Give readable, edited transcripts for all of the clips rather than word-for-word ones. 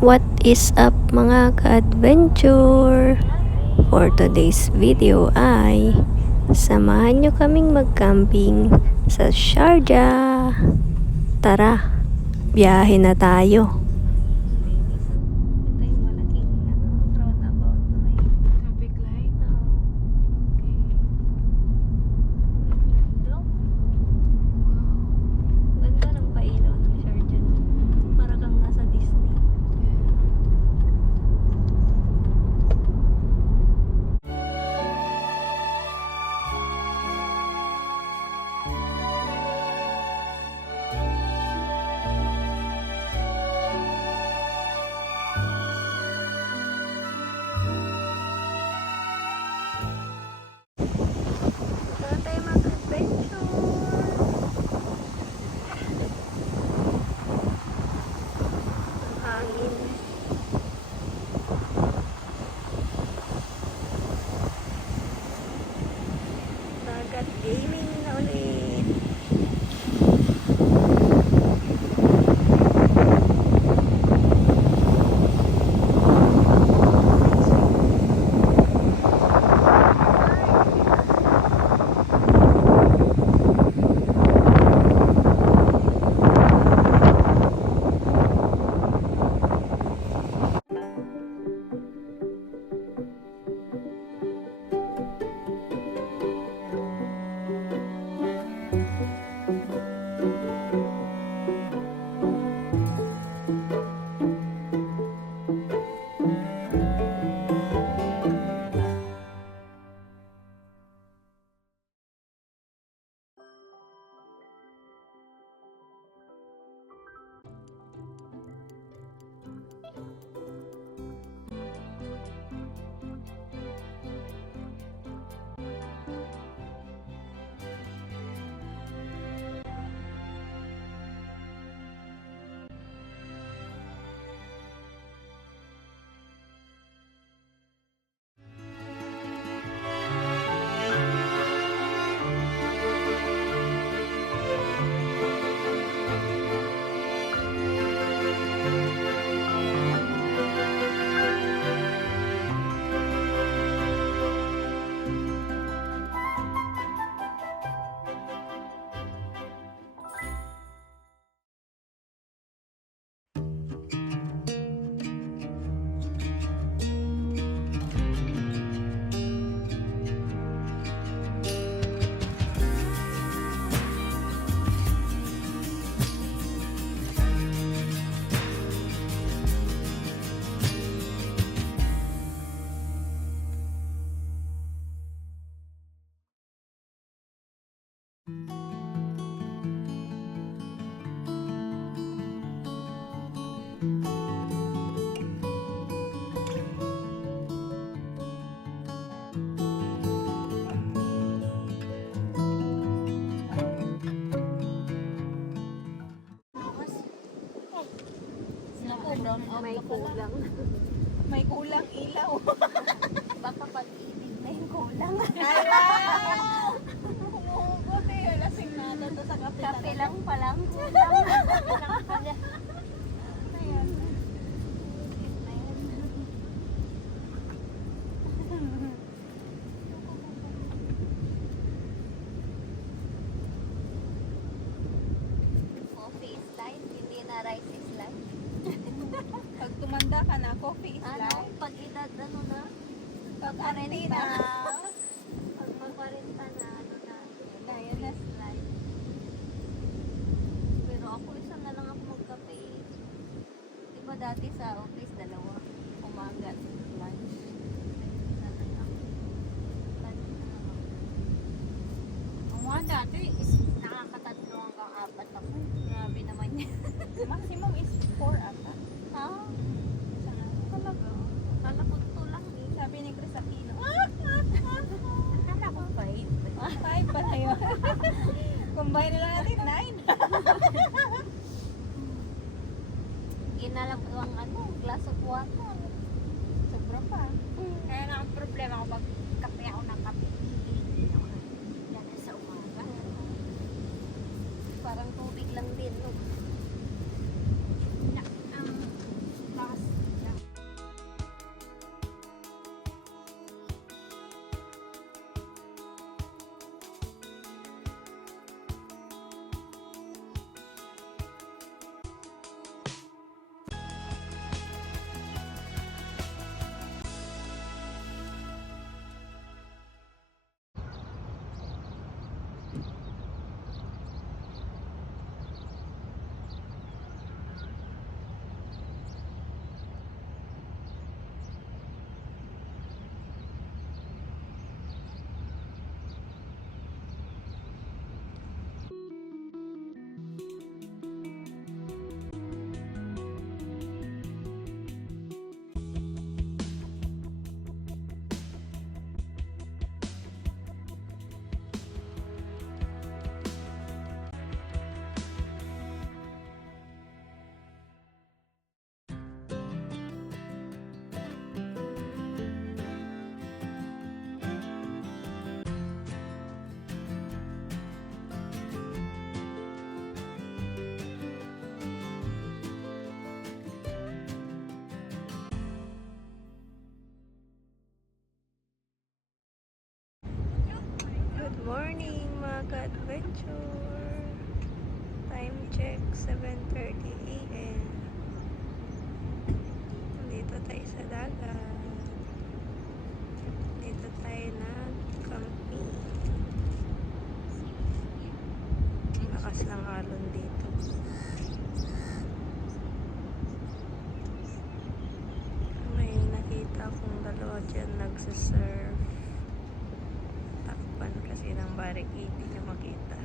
What is up mga ka-adventure? For today's video ay samahan nyo kaming mag-camping sa Sharjah. Tara, biyahe na tayo. Gaming na ulit. May kulang. May kulang ilaw. Baka pag-ibig na yung kulang. Umuhugot eh. Lasing na ito sa kape. Kape lang palang kulang. Ayan. Coffee is life, hindi na rice is life. Pag tumanda ka na, coffee is Ano? life. Pag edad, ano na? Pag auntie na. Pag magparenta na, ano na? Ayan na. Is life. Pero ako, isa na lang ako magkape. Diba dati sa office, dalawa. Umaga at lunch. Isa na lang. Lunch na lang ako. Ang mga dati, nakakatatlo hanggang 4 ako. Grabe naman yan. Maximum is 4 ata. Ha? Talaga. Kala ko to lang eh. Sabi ni Chris Aquino. Akala ko 5. 5 pa na yun. Combine na lang natin, 9. Ginalang ko ang ano, glass of water. Sobra pa. Kaya na ang problema ko pag kape ako ng kape. Hindi ako yan sa umaga. Parang tubig lang din, no? Ang last Adventure. Time check, 7:30 AM. Dito tayo sa dagat. Dito tayo nag-camping. Lakas ng alon dito. May nakita akong dalawa dyan nagsisurf. Takpan kasi ng barricade, hindi niya makita.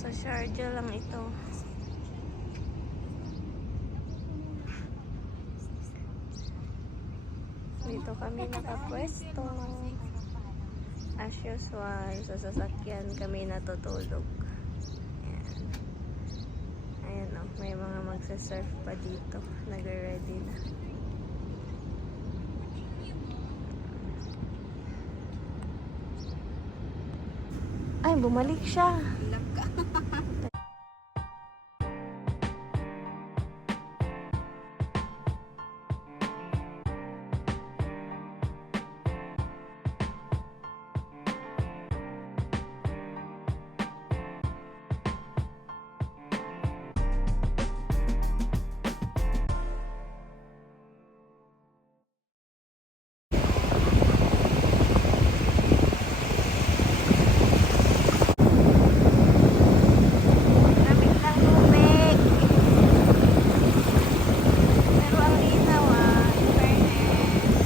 Sa Sharjah lang ito. Dito kami nakapwesto. As usual, sa sasakyan kami natutulog. Ayan. Ayan o, may mga magsasurf pa dito. Nag-ready na. Ay, bumalik siya. Lamig ng tubig. Pero ang linaw in fairness.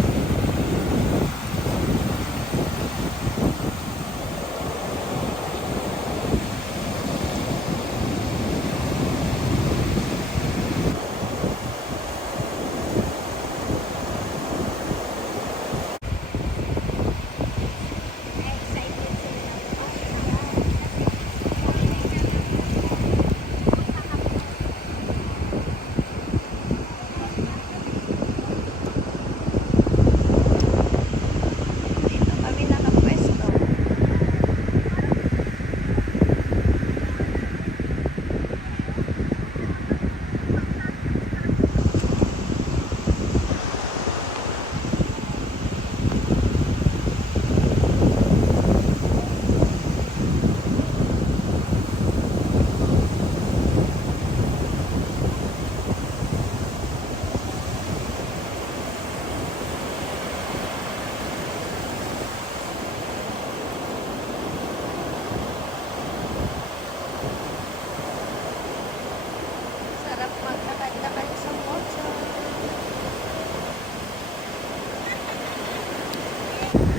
Dito kami nakapwesto. Sarap maglakad-lakad sa kotse.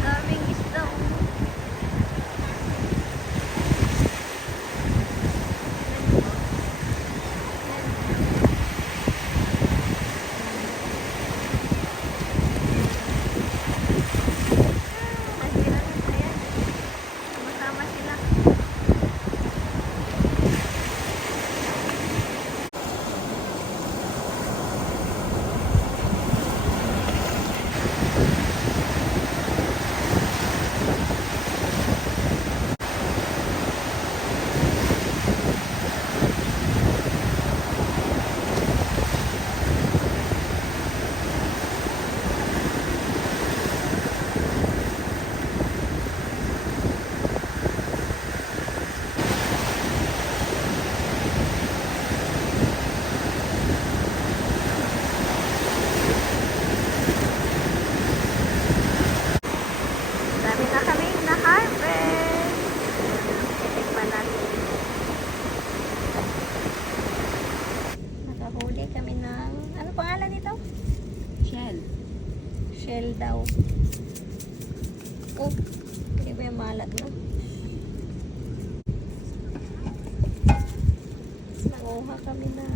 Daming isda. Sama-sama sila. Dami na kami na-harvest. Titikman natin. Nakahuli kami ng... Ano pangalan nito? Shell. Shell daw. Oh, hindi ba yung malat na? Nakuha kami ng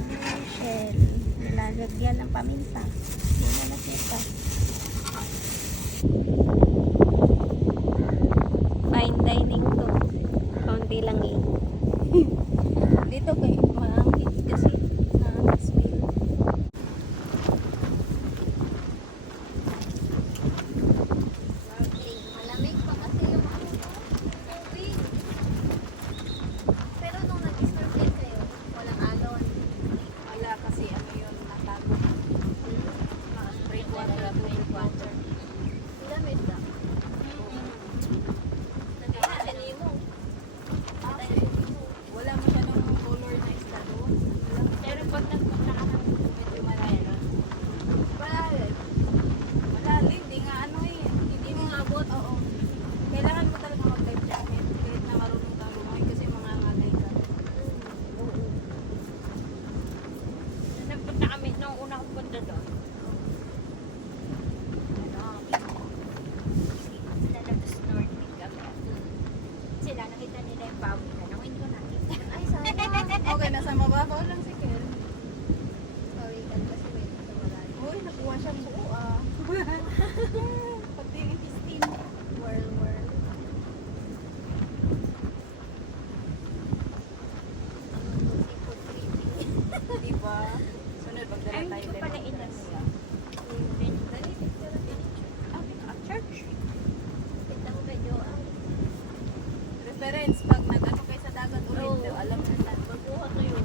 shell. Nilalagyan ng paminta. Hindi na nakita. Fine dining to. Kaunti lang eh. Dito kay maangkit kasi na-spill. Malamig pa kasi yung tubig. Pero nung nag-snorkel kayo, walang alon. Wala kasi ano yun, natago. Break water, break water. Lamig lang. Nagkakasin mo. Wala masyadong color na isda doon. Pero pag nagpunta ka ng Medyo malalim. Malalim. Malalim, di nga ano eh. Hindi mo abot. Oo. Kailangan mo talaga mag-life jacket. Kahit na marunong kang lumangoy kasi mga ngatay ka. nagpunta kami nung una kong punta doon. Lalabas snorkeling kami. Sila nakita nila yung bawi na nung hindi ko nakita. Ay, sana. Okay, nasa mababaw lang si Kel. Pawikan kasi may sa malalim. Uy, nakuha siyang buo ah. Pati yung intestine. Whirl. Seafood creepy. Diba? Sunod, magdala Ay, tayo hindi ko pala din. inas. Dali, picture natin. Ah, church. Kita mo kay Joanne. Reference, pag nag-ano kayo sa dagat ulit, Oo. alam na natin. Magbuha kayo.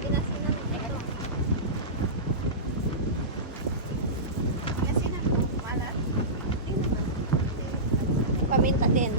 Pinasinan ito. Kasi nang malat. Paminta din.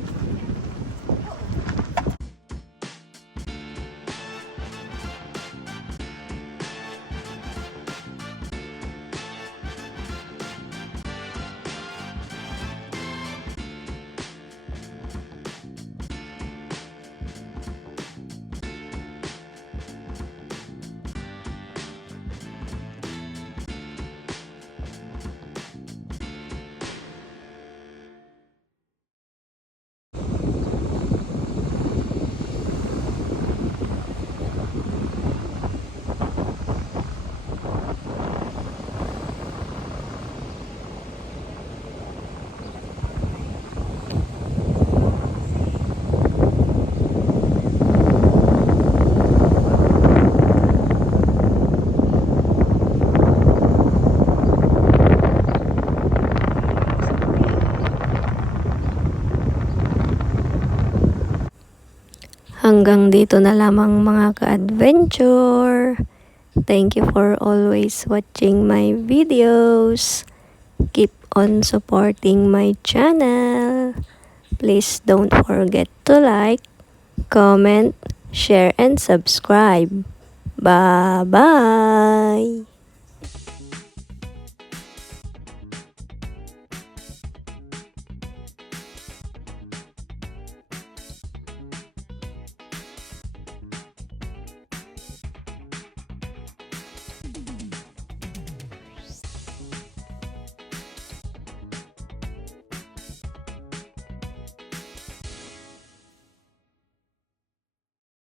Hanggang dito na lamang mga ka-adventure. Thank you for always watching my videos. Keep on supporting my channel. Please don't forget to like, comment, share, and subscribe. Bye-bye!